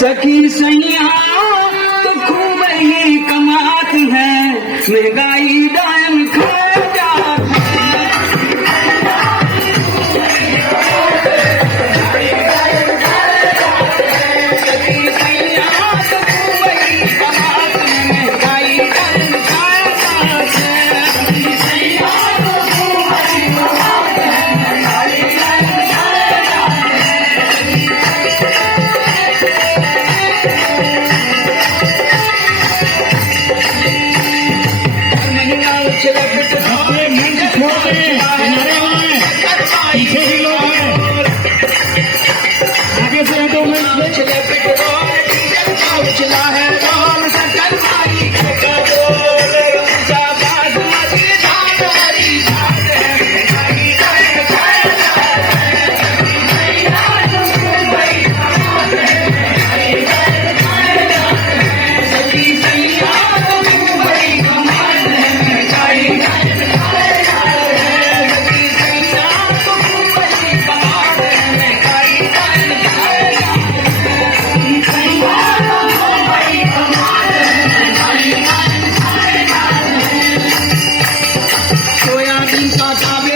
सखी सैया तो खूब ही कमाती है, महंगाई दायम खा जाती है। सखी सैया तो खूब ही कमाती है, महंगाई दायम खा जाती है। सखी सैया तो खूब ही कमाती है, महंगाई दायम खा जाती है। पीछे भी लोग हैं, आगे से दो मिनट उछला है राम सकल माई का बोल, बासमती धान हरी घाट है, हरी घाट खाए जाते हैं। मैया तुमको बड़ी घाट है, हरी घाट खाए जाते हैं। सखी सैया तुमको बड़ी घाट है, हरी घाट खाए जाते हैं। सखी सैया तुमको बड़ी घाट है, हरी घाट खाए जाते हैं। सखी सैया सोयाबीन का दाल